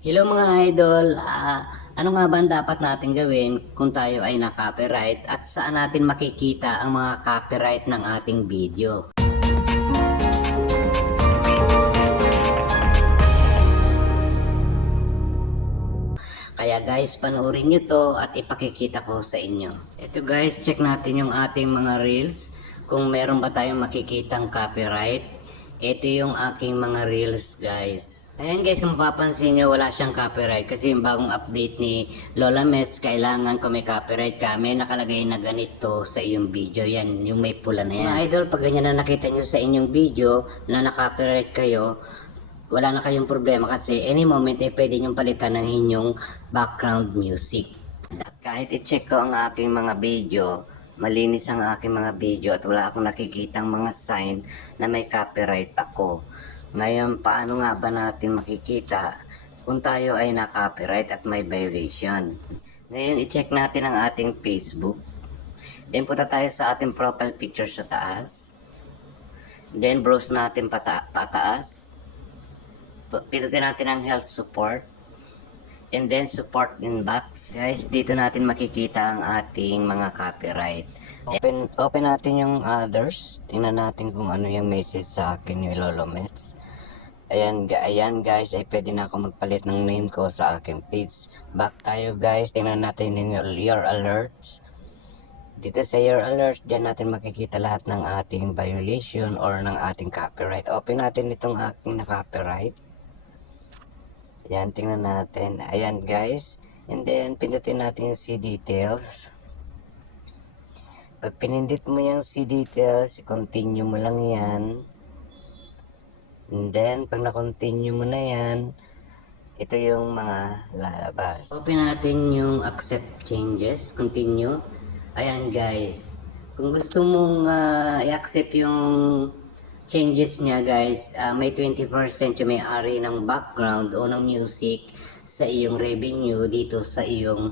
Hello mga idol, ano nga ba ang dapat natin gawin kung tayo ay na-copyright at saan natin makikita ang mga copyright ng ating video? Kaya guys, panoorin nyo to at ipakikita ko sa inyo. Ito guys, check natin yung ating mga reels kung meron ba tayong makikitang copyright. Ito yung aking mga reels guys. Ayan guys, kung mapapansin nyo, wala siyang copyright kasi yung bagong update ni Lola Mes, kailangan kung may copyright ka, may nakalagay na ganito sa iyong video. Yan, yung may pula na yan. Mga idol, pag ganyan na nakita nyo sa inyong video na na-copyright kayo, wala na kayong problema kasi any moment ay pwede nyong palitan ng inyong background music. At kahit i-check ko ang aking mga video, malinis ang aking mga video at wala akong nakikitang mga sign na may copyright ako. Ngayon, paano nga ba natin makikita kung tayo ay na-copyright at may violation? Ngayon, i-check natin ang ating Facebook. Then, punta tayo sa ating profile picture sa taas. Then, browse natin pataas. Pindutin natin ang health support and then support inbox. Guys, dito natin makikita ang ating mga copyright. Open natin yung others. Tingnan natin kung ano yung message sa akin ni Lolo Mets. Ayan guys, ay pwede na ako magpalit ng name ko sa aking page. Back tayo guys, tingnan natin yung your alerts. Dito sa your alert, dyan natin makikita lahat ng ating violation or ng ating copyright. Open natin itong aking na copyright. Ayan, tingnan natin. Ayan guys. And then, pindutin natin yung see details. Pag pinindit mo yung see details, continue mo lang yan. And then, pag na-continue mo na yan, ito yung mga lalabas. Open natin yung accept changes. Continue. Ayan guys. Kung gusto mong i-accept yung changes niya guys, may 20% yung may-ari ng background o ng music sa iyong revenue dito sa iyong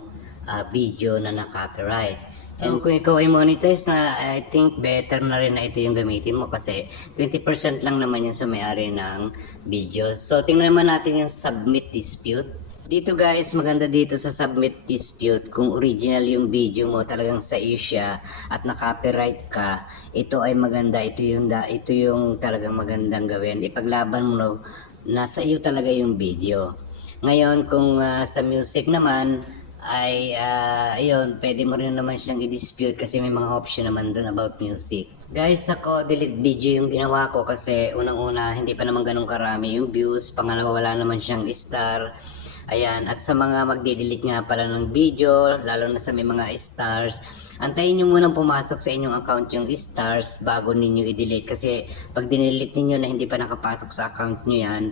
video na na-copyright. So kung ikaw ay monetize na, I think better na rin na ito yung gamitin mo kasi 20% lang naman yun sa may-ari ng video. So tingnan naman natin yung submit dispute. Dito guys, maganda dito sa submit dispute, kung original yung video mo, talagang sa iyo siya at na-copyright ka, ito ay maganda, ito yung talagang magandang gawin. Ipaglaban mo na sa iyo talaga yung video. Ngayon, kung sa music naman, ay ayun, pwede mo rin naman siyang i-dispute kasi may mga option naman dun about music. Guys, ako delete video yung ginawa ko kasi unang-una hindi pa naman ganun karami yung views, pangalawa wala naman siyang star. Ayan, at sa mga magde-delete nga pala ng video, lalo na sa may mga stars, antayin nyo munang pumasok sa inyong account yung stars bago ninyo i-delete kasi pag dinelete ninyo na hindi pa nakapasok sa account nyo yan,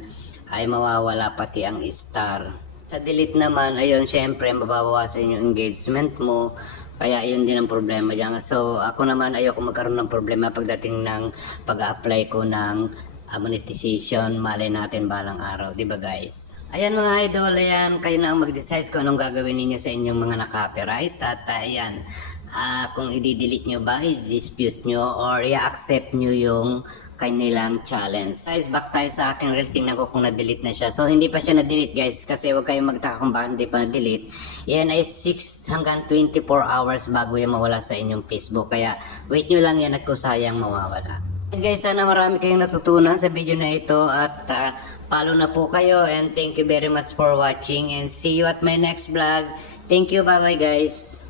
ay mawawala pati ang star. Sa delete naman, ayun, syempre, mababawasan yung engagement mo. Kaya yun din ang problema dyan. So, ako naman, ayoko magkaroon ng problema pagdating ng pag-apply ko ng monetization. Malay natin balang araw. Diba guys? Ayan mga idol, ayan, kayo na ang mag-decide kung anong gagawin ninyo sa inyong mga na-copyright. At ayan, kung i-delete nyo ba, i-dispute nyo, or i-accept nyo yung kanilang challenge. Guys, back tayo sa aking reel. Tingnan ko kung na-delete na siya. So, hindi pa siya na-delete guys. Kasi huwag kayong magtaka kung bakit hindi pa na-delete. Yan ay 6 hanggang 24 hours bago yan mawala sa inyong Facebook. Kaya, wait nyo lang yan at kung sayang mawawala. And guys, sana marami kayong natutunan sa video na ito. At follow na po kayo. And thank you very much for watching. And see you at my next vlog. Thank you. Bye-bye guys.